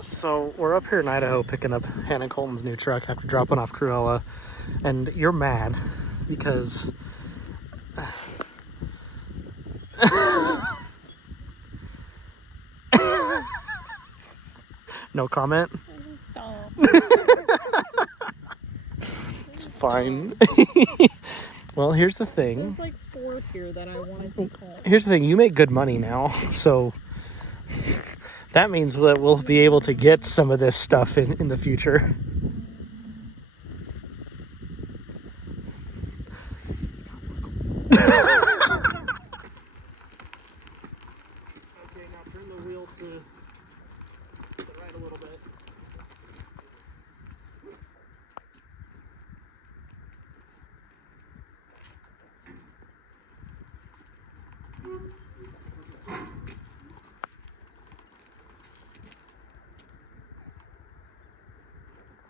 So we're up here in Idaho picking up Hannah Colton's new truck after dropping off Cruella, and you're mad because no comment. It's fine. Well, here's the thing. There's like 4 here that I wanted to call. Here's the thing. You make good money now, so that means that we'll be able to get some of this stuff in the future. Okay, now turn the wheel to the right a little bit.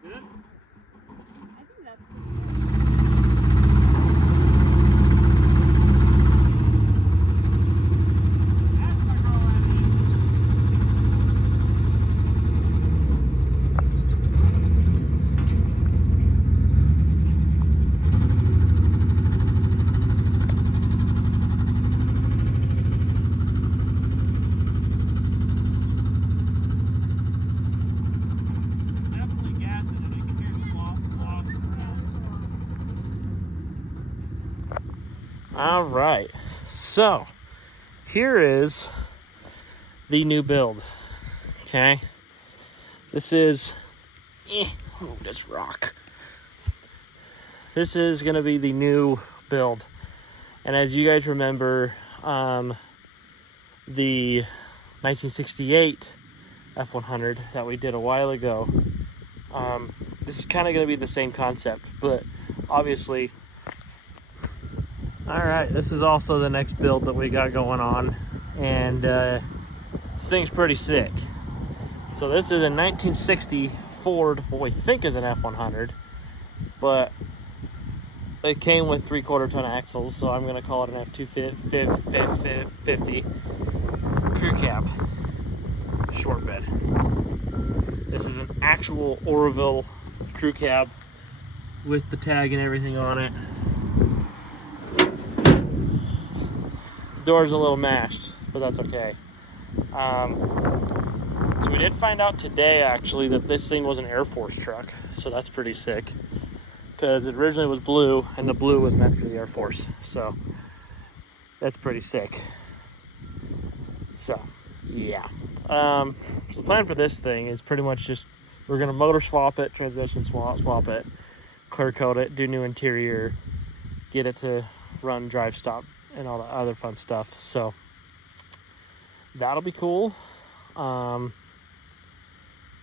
Good? I think that's All right, so here is the new build. Okay, this is this rock. This is gonna be the new build, and as you guys remember, the 1968 F100 that we did a while ago. This is kind of gonna be the same concept, but obviously. All right, this is also the next build that we got going on, and this thing's pretty sick. So this is a 1960 Ford, what we think is an F100, but it came with 3/4 ton axles, so I'm gonna call it an F250 crew cab short bed. This is an actual Oroville crew cab with the tag and everything on it. Door's a little mashed, but that's okay. So we did find out today actually that this thing was an Air Force truck, so that's pretty sick, because it originally was blue and the blue was meant for the Air Force, so that's pretty sick. So yeah, so the plan for this thing is pretty much just we're gonna motor swap it, transmission swap it, clear coat it, do new interior, get it to run drive stop and all the other fun stuff. So that'll be cool. And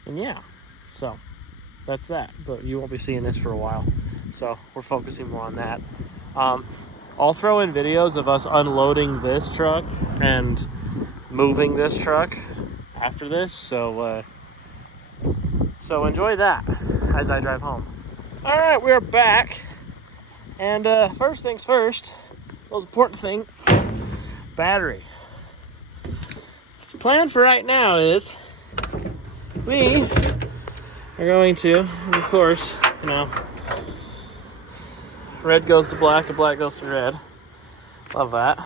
yeah, so that's that, but you won't be seeing this for a while, so we're focusing more on that. I'll throw in videos of us unloading this truck and moving this truck after this, so enjoy that as I drive home. All right, we're back, and first things first, most important thing, battery. So the plan for right now is we are going to, of course, you know, red goes to black and black goes to red. Love that.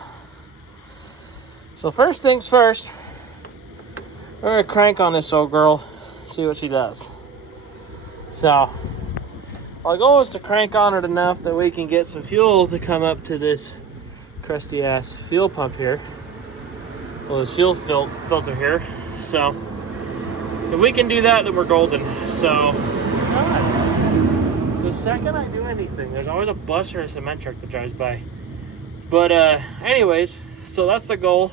So first things first, we're gonna crank on this old girl, see what she does. So our goal is to crank on it enough that we can get some fuel to come up to this crusty ass fuel pump here. Well, this fuel filter here. So if we can do that, then we're golden. So the second I do anything, there's always a bus or a cement truck that drives by. But anyways, so that's the goal,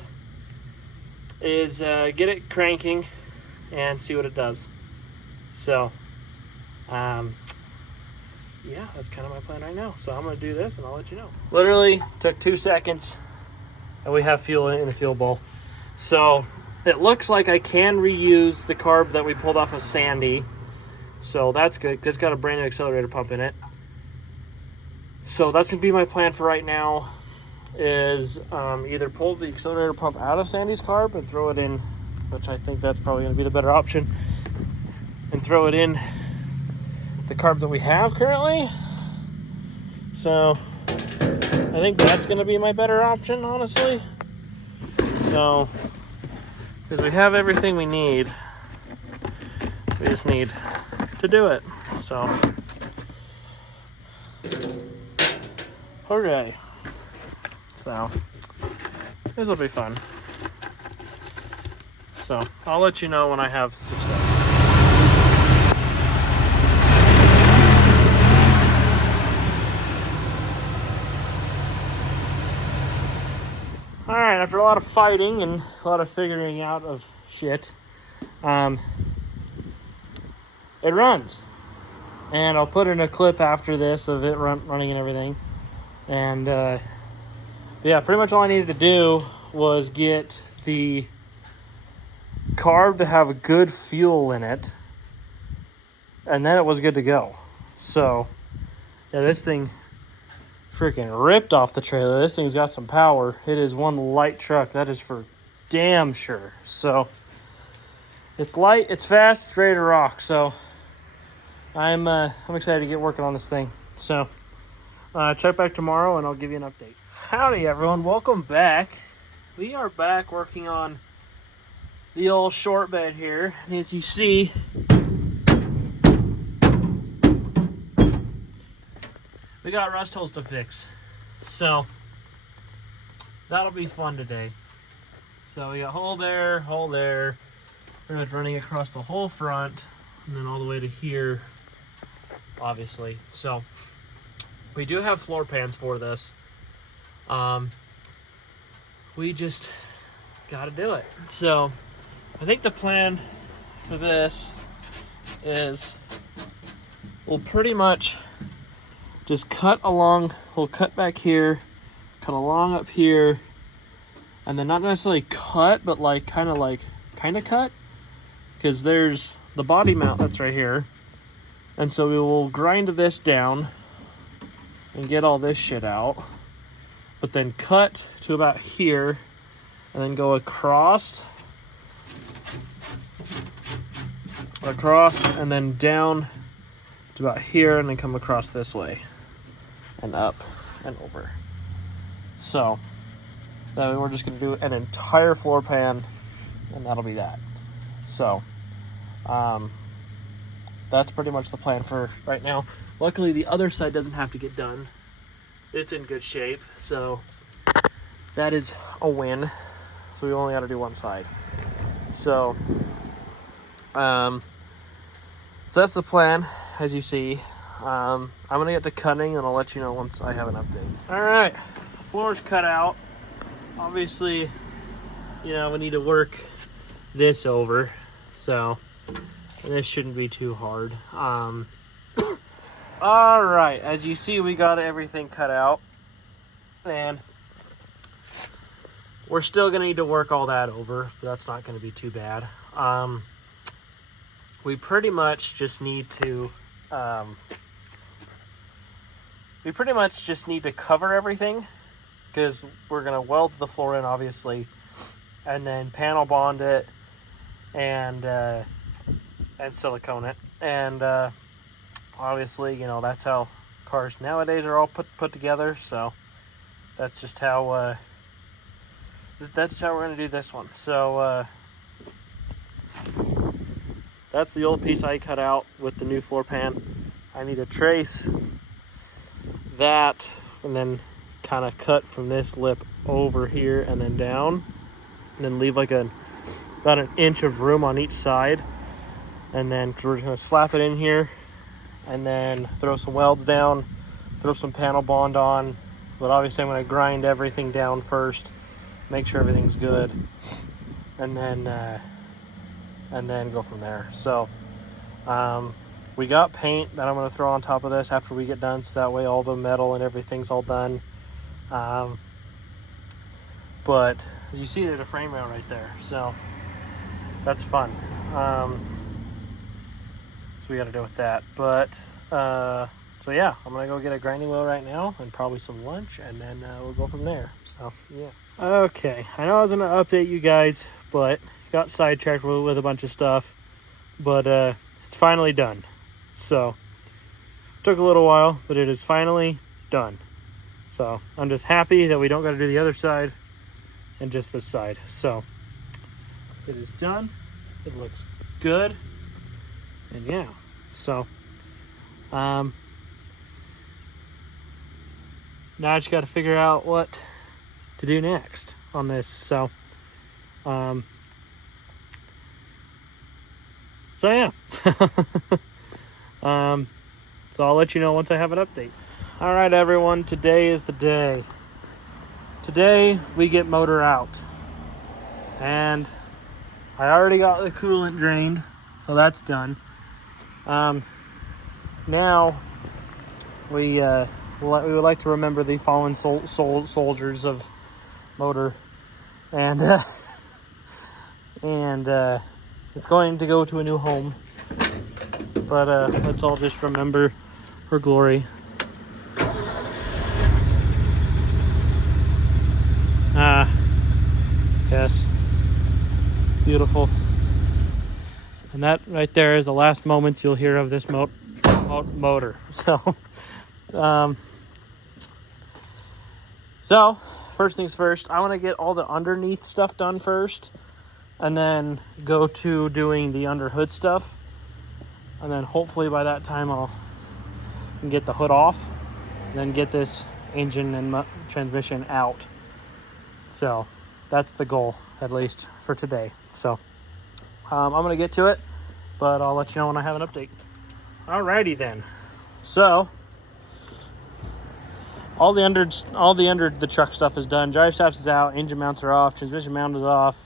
is get it cranking and see what it does. So yeah, that's kind of my plan right now. So I'm gonna do this and I'll let you know. Literally took 2 seconds and we have fuel in the fuel bowl. So it looks like I can reuse the carb that we pulled off of Sandy. So that's good, because it's got a brand new accelerator pump in it. So that's gonna be my plan for right now, is either pull the accelerator pump out of Sandy's carb and throw it in, which I think that's probably gonna be the better option, and throw it in the carb that we have currently. So I think that's going to be my better option, honestly. So, because we have everything we need, we just need to do it. So, hooray. So, this will be fun. So, I'll let you know when I have success. Alright, after a lot of fighting and a lot of figuring out of shit, it runs. And I'll put in a clip after this of it running and everything. And yeah, pretty much all I needed to do was get the carb to have a good fuel in it, and then it was good to go. So yeah, this thing freaking ripped off the trailer. This thing's got some power. It is one light truck, that is for damn sure. So it's light, it's fast, it's ready to rock. So I'm excited to get working on this thing. So check back tomorrow and I'll give you an update. Howdy everyone, welcome back. We are back working on the old short bed here. And as you see, we got rust holes to fix. So that'll be fun today. So we got hole there, pretty much running across the whole front and then all the way to here, obviously. So we do have floor pans for this. We just got to do it. So I think the plan for this is we'll pretty much just cut along. We'll cut back here, cut along up here, and then not necessarily cut, but like kind of cut, because there's the body mount that's right here. And so we will grind this down and get all this shit out, but then cut to about here and then go across and then down to about here and then come across this way and up and over. So that way we're just going to do an entire floor pan and that'll be that. So that's pretty much the plan for right now. Luckily the other side doesn't have to get done. It's in good shape, so that is a win. So we only got to do one side. So so that's the plan, as you see. I'm gonna get to cutting and I'll let you know once I have an update. All right, floor's cut out. Obviously, you know, we need to work this over, so this shouldn't be too hard. All right, as you see, we got everything cut out, and we're still gonna need to work all that over, but that's not gonna be too bad. We pretty much just need to cover everything, because we're gonna weld the floor in, obviously, and then panel bond it and silicone it, and obviously, you know, that's how cars nowadays are all put together. So that's just how we're gonna do this one. So that's the old piece I cut out with the new floor pan. I need to trace that and then kind of cut from this lip over here and then down, and then leave like about an inch of room on each side. And then we're just gonna slap it in here and then throw some welds down, throw some panel bond on. But obviously I'm gonna grind everything down first, make sure everything's good, and then go from there. So we got paint that I'm gonna throw on top of this after we get done, so that way all the metal and everything's all done. But you see there's a frame rail right there, so that's fun. So we got to deal with that. But so yeah, I'm gonna go get a grinding wheel right now and probably some lunch, and then we'll go from there. So yeah. Okay, I know I was gonna update you guys, but got sidetracked with a bunch of stuff. But it's finally done. So took a little while, but it is finally done. So I'm just happy that we don't got to do the other side and just this side. So it is done. It looks good. And yeah, so now I just got to figure out what to do next on this. So yeah. So I'll let you know once I have an update. All right, everyone, today is the day. Today we get motor out, and I already got the coolant drained, so that's done. Now we would like to remember the fallen soldiers of motor, and it's going to go to a new home. But let's all just remember her glory. Yes, beautiful. And that right there is the last moments you'll hear of this motor. So first things first, I want to get all the underneath stuff done first, and then go to doing the under hood stuff. And then hopefully by that time I'll get the hood off, and then get this engine and transmission out. So that's the goal, at least for today. So I'm gonna get to it, but I'll let you know when I have an update. Alrighty then. So all the under the truck stuff is done. Drive shafts is out, engine mounts are off, transmission mount is off,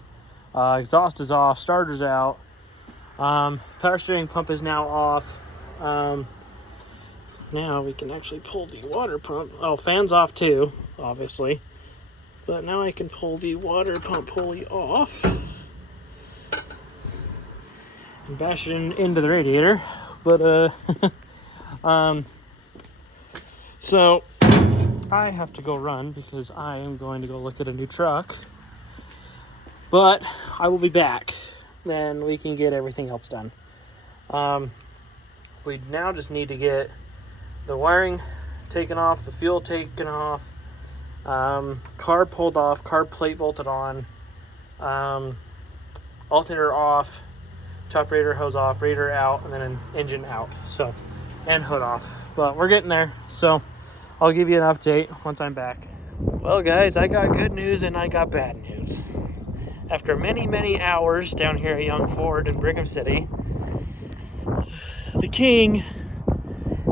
exhaust is off, starter's out. Power steering pump is now off. Now we can actually pull the water pump. Oh, fan's off too, obviously. But now I can pull the water pump pulley off and bash it into the radiator. But so I have to go run because I am going to go look at a new truck. But I will be back. Then we can get everything else done. We now just need to get the wiring taken off, the fuel taken off, carb pulled off, carb plate bolted on, alternator off, top radiator hose off, radiator out, and then an engine out. So, and hood off. But we're getting there. So I'll give you an update once I'm back. Well, guys, I got good news and I got bad news. After many, many hours down here at Young Ford in Brigham City, the king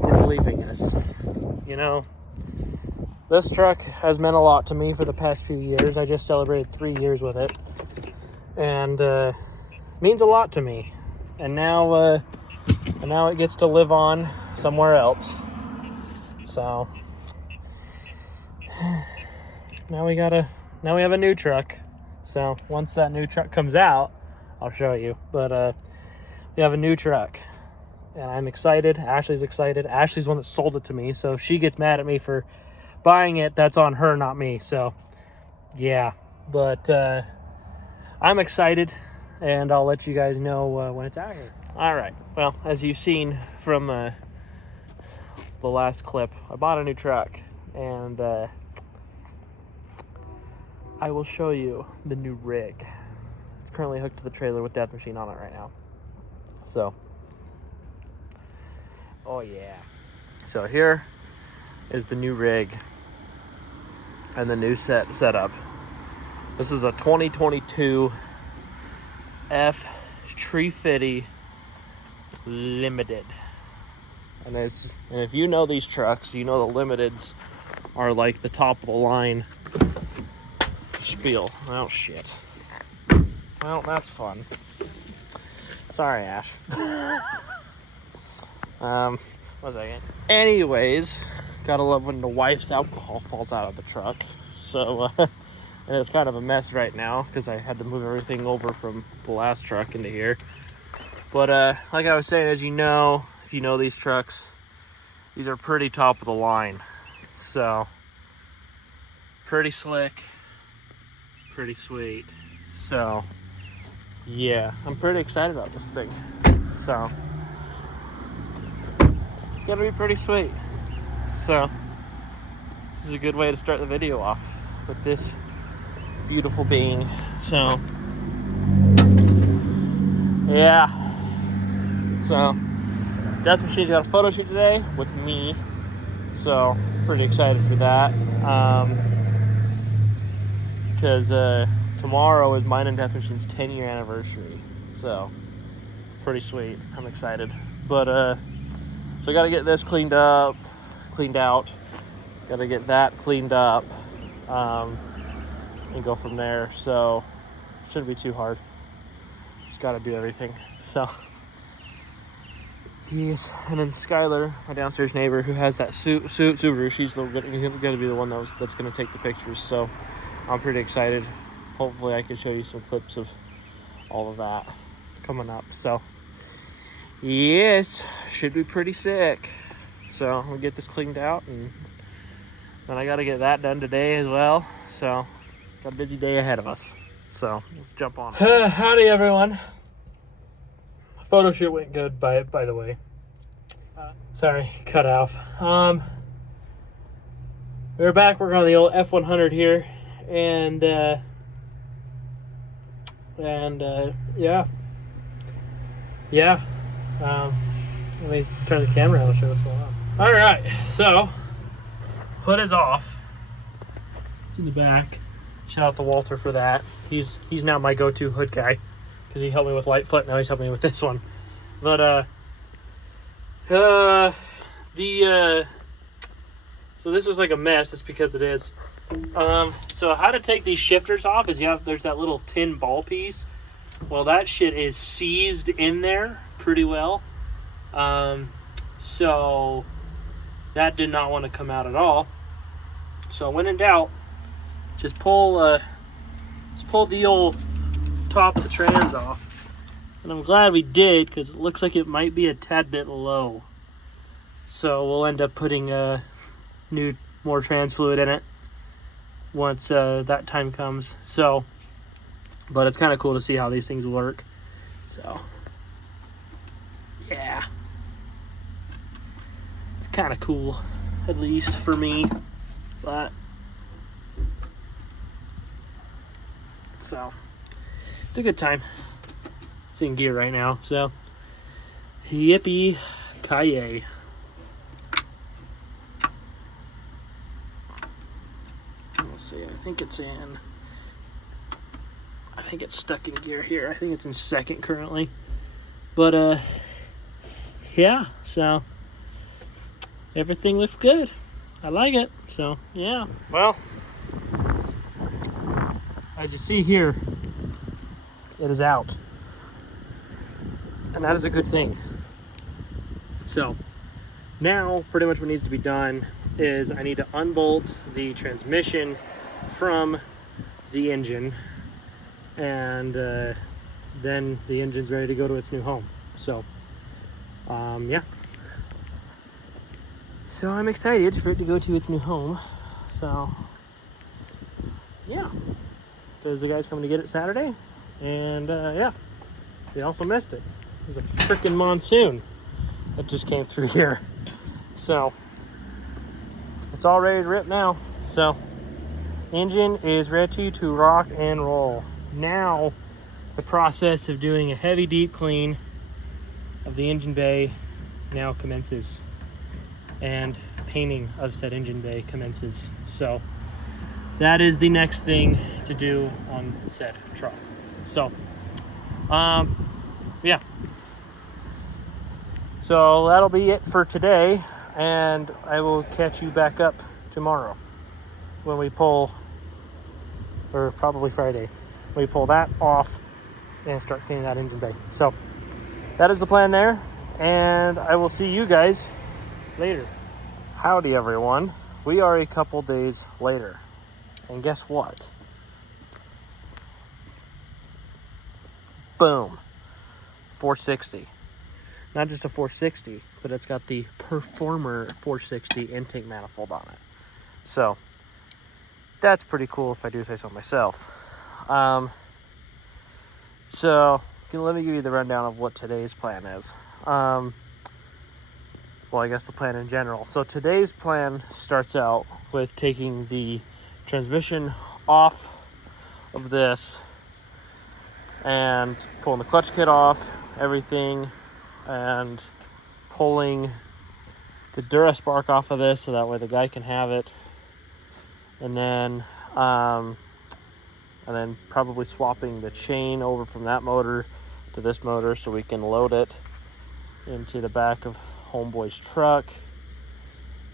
is leaving us. You know, this truck has meant a lot to me for the past few years. I just celebrated 3 years with it, and means a lot to me. And now it gets to live on somewhere else. So now we have a new truck. So once that new truck comes out, I'll show you. But we have a new truck, and I'm excited. Ashley's excited. Ashley's the one that sold it to me, so if she gets mad at me for buying it, that's on her, not me. So yeah, but I'm excited, and I'll let you guys know when it's out here. All right. Well, as you've seen from the last clip, I bought a new truck, and I will show you the new rig. It's currently hooked to the trailer with Death Machine on it right now. So, oh yeah. So here is the new rig and the new setup. This is a 2022 F350 Limited. And if you know these trucks, you know the Limiteds are like the top of the line spiel. Oh shit. Well, that's fun. Sorry, Ash. One second. Anyways, gotta love when the wife's alcohol falls out of the truck. So, and it's kind of a mess right now because I had to move everything over from the last truck into here. But like I was saying, as you know, if you know these trucks, these are pretty top of the line. So, pretty slick, pretty sweet. So, yeah, I'm pretty excited about this thing. So, gonna be pretty sweet. So this is a good way to start the video off with this beautiful being. So yeah. So Death Machine's got a photo shoot today with me. So pretty excited for that. Because tomorrow is mine and Death Machine's 10-year anniversary. So pretty sweet. I'm excited. But so I gotta get this cleaned out. Gotta get that cleaned up. And go from there. So shouldn't be too hard. Just gotta do everything. So yes, and then Skylar, my downstairs neighbor who has that Subaru, she's gonna be the one that's gonna take the pictures. So I'm pretty excited. Hopefully I can show you some clips of all of that coming up. So yes, should be pretty sick. So I'm gonna get this cleaned out, and then I gotta get that done today as well. So got a busy day ahead of us. So let's jump on it. Howdy everyone. Photo shoot went good by the way. Sorry, cut off. We're back working on the old F100 here, and yeah. Let me turn the camera on and show what's going on. All right, so hood is off. It's in the back. Shout out to Walter for that. He's now my go-to hood guy because he helped me with Lightfoot. Now he's helping me with this one. But so this was like a mess. That's because it is. So how to take these shifters off is there's that little tin ball piece. Well, that shit is seized in there pretty well. So that did not want to come out at all. So when in doubt, just pull the old top of the trans off. And I'm glad we did, because it looks like it might be a tad bit low. So we'll end up putting more trans fluid in it once that time comes. So, but it's kind of cool to see how these things work. So, yeah. It's kind of cool, at least for me. But, so, it's a good time. It's in gear right now, so yippee ki-yay. Let's see, I think it's stuck in gear here. I think it's in second currently. But yeah, so everything looks good. I like it. So yeah. Well, as you see here, it is out. And that is a good thing. So now pretty much what needs to be done is I need to unbolt the transmission from the engine, and then the engine's ready to go to its new home. So yeah, so I'm excited for it to go to its new home. So yeah, there's the guys coming to get it Saturday, and yeah, they also missed it. There's a freaking monsoon that just came through here. So it's all ready to rip now. So engine is ready to rock and roll. Now the process of doing a heavy deep clean of the engine bay now commences, and painting of said engine bay commences. So that is the next thing to do on said truck. So yeah, so that'll be it for today, and I will catch you back up tomorrow when we pull, or probably Friday, we pull that off and start cleaning that engine bay. So that is the plan there, and I will see you guys later. Howdy everyone, we are a couple days later, and guess what? Boom, 460. Not just a 460, but it's got the Performer 460 intake manifold on it. So that's pretty cool if I do say so myself. So let me give you the rundown of what today's plan is. well, I guess the plan in general. So today's plan starts out with taking the transmission off of this and pulling the clutch kit off, everything, and pulling the DuraSpark off of this so that way the guy can have it, and then probably swapping the chain over from that motor to this motor so we can load it into the back of Homeboy's truck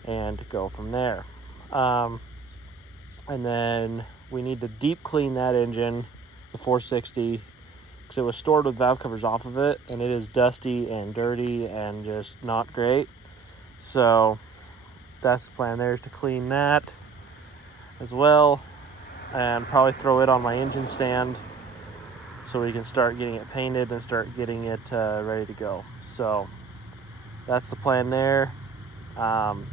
and go from there. And then we need to deep clean that engine, the 460, because it was stored with valve covers off of it, and it is dusty and dirty and just not great. So that's the plan there, is to clean that as well, and probably throw it on my engine stand so we can start getting it painted and start getting it ready to go. So that's the plan there, and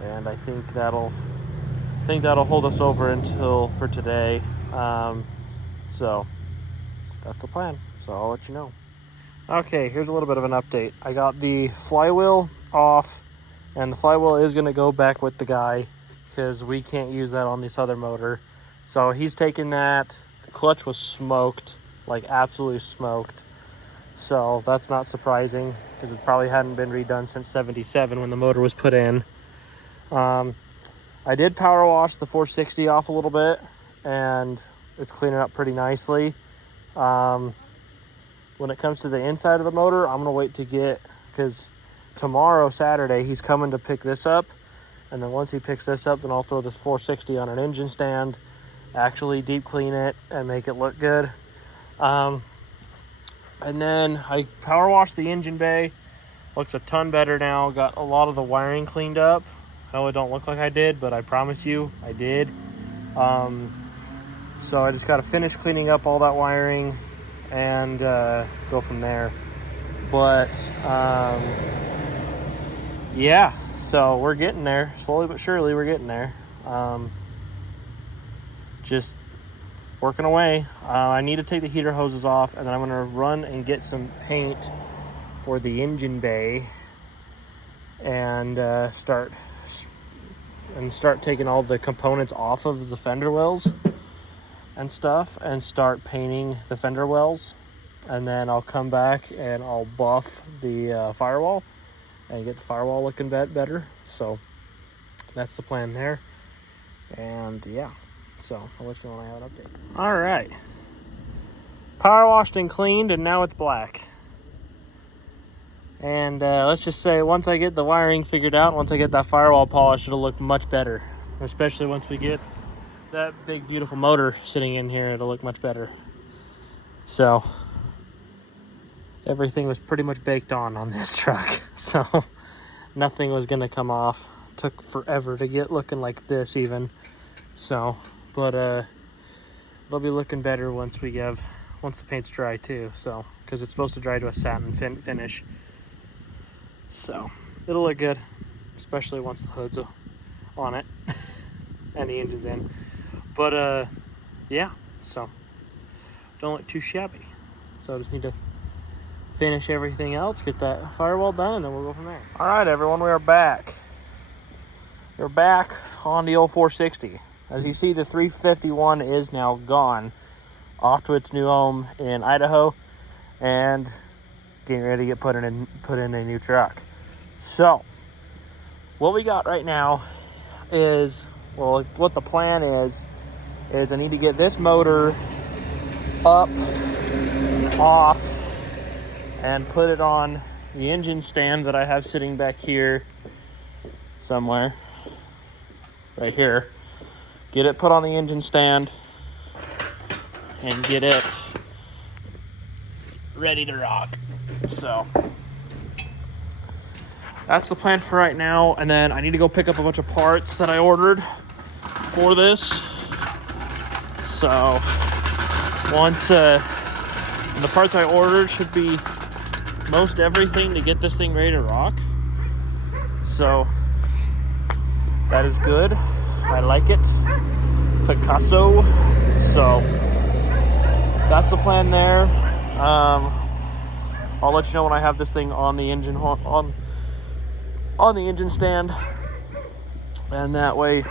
I think that'll hold us over until for today. So that's the plan. So I'll let you know. Okay, here's a little bit of an update. I got the flywheel off, and the flywheel is going to go back with the guy because we can't use that on this other motor. So he's taking that. The clutch was smoked, like absolutely smoked. So that's not surprising because it probably hadn't been redone since '77 when the motor was put in. I did power wash the 460 off a little bit, and it's cleaning up pretty nicely. When it comes to the inside of the motor, I'm gonna wait to get, because tomorrow, Saturday, he's coming to pick this up, and then once he picks this up, then I'll throw this 460 on an engine stand, actually deep clean it and make it look good. And then I power washed the engine bay. Looks a ton better now. Got a lot of the wiring cleaned up. I know it don't look like I did, but I promise you I did. So I just got to finish cleaning up all that wiring and go from there. But yeah, so we're getting there. Slowly but surely we're getting there. Just working away. I need to take the heater hoses off, and then I'm going to run and get some paint for the engine bay and start taking all the components off of the fender wells and stuff and start painting the fender wells. And then I'll come back and I'll buff the firewall and get the firewall looking better. So that's the plan there. And yeah, so I'll let you know when I have an update. All right, power washed and cleaned, and now it's black. And let's just say once I get the wiring figured out, once I get that firewall polished, it'll look much better. Especially once we get that big beautiful motor sitting in here, it'll look much better. So everything was pretty much baked on this truck, so nothing was gonna come off. Took forever to get looking like this even. So but it'll be looking better once the paint's dry too, so because it's supposed to dry to a satin finish. So it'll look good, especially once the hood's on it and the engine's in. But yeah, so don't look too shabby. So I just need to finish everything else, get that firewall done, and then we'll go from there. All right, everyone, we are back. We're back on the old 460. As you see, the 351 is now gone, off to its new home in Idaho, and getting ready to get put in a new truck. So what we got right now is, well, what the plan is I need to get this motor up, off, and put it on the engine stand that I have sitting back here somewhere, right here. Get it put on the engine stand and get it ready to rock. So that's the plan for right now. And then I need to go pick up a bunch of parts that I ordered for this. So once and the parts I ordered should be most everything to get this thing ready to rock. So that is good. I like it. Picasso. So that's the plan there. I'll let you know when I have this thing on the engine, on on the engine stand, and that way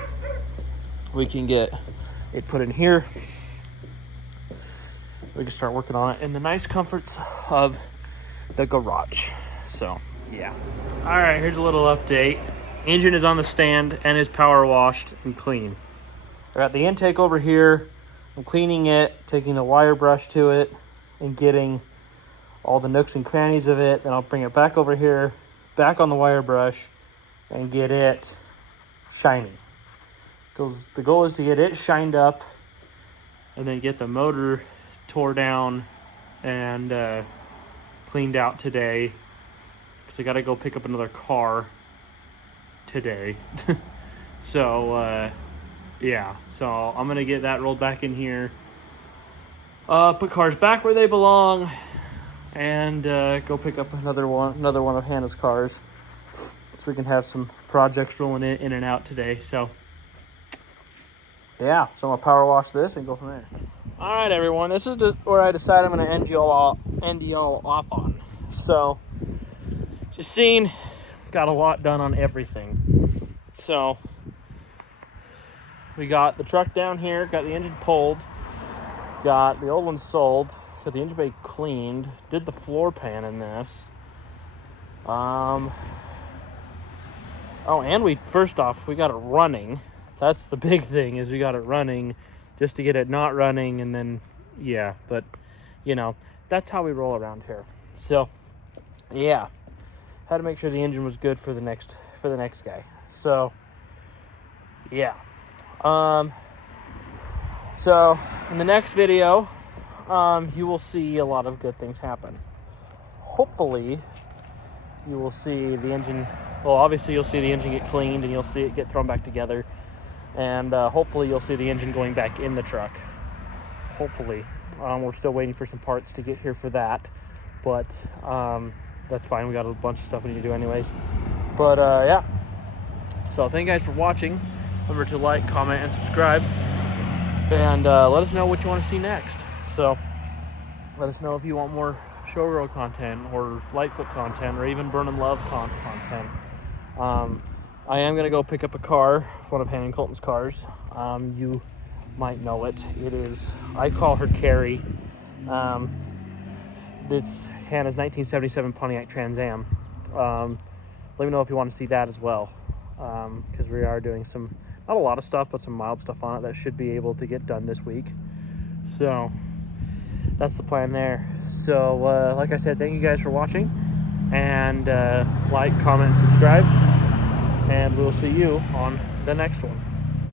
we can get it put in here. We can start working on it in the nice comforts of the garage. So yeah. All right, here's a little update. Engine is on the stand and is power washed and clean. I got the intake over here. I'm cleaning it, taking the wire brush to it and getting all the nooks and crannies of it. Then I'll bring it back over here, back on the wire brush, and get it shiny. Because the goal is to get it shined up and then get the motor tore down and cleaned out today. Because I got to go pick up another car today. So, yeah. So I'm going to get that rolled back in here. Put cars back where they belong. And go pick up another one of Hannah's cars. So we can have some projects rolling in and out today. So, yeah. So I'm going to power wash this and go from there. All right, everyone. This is where I decide I'm going to end y'all off on. So, just seen, got a lot done on everything. So, we got the truck down here, got the engine pulled, got the old one sold, got the engine bay cleaned, did the floor pan in this. Oh, and first off, we got it running. That's the big thing, is we got it running just to get it not running, and then, yeah, but, you know, that's how we roll around here. So, yeah, had to make sure the engine was good for the next guy. So, yeah. So, in the next video, you will see a lot of good things happen. Hopefully, you will see the engine, well, obviously you'll see the engine get cleaned, and you'll see it get thrown back together. And hopefully you'll see the engine going back in the truck. Hopefully. We're still waiting for some parts to get here for that. But that's fine. We got a bunch of stuff we need to do anyways. But yeah. So thank you guys for watching. Remember to like, comment, and subscribe. And let us know what you want to see next. So let us know if you want more showgirl content or Lightfoot content or even Burn and Love content. I am going to go pick up a car, one of Hannah and Colton's cars. You might know it. It is, I call her Carrie. It's Hannah's 1977 Pontiac Trans Am. Let me know if you want to see that as well. Because we are doing some, not a lot of stuff, but some mild stuff on it that should be able to get done this week. So, that's the plan there. So, like I said, thank you guys for watching. And like, comment, and subscribe. And we'll see you on the next one.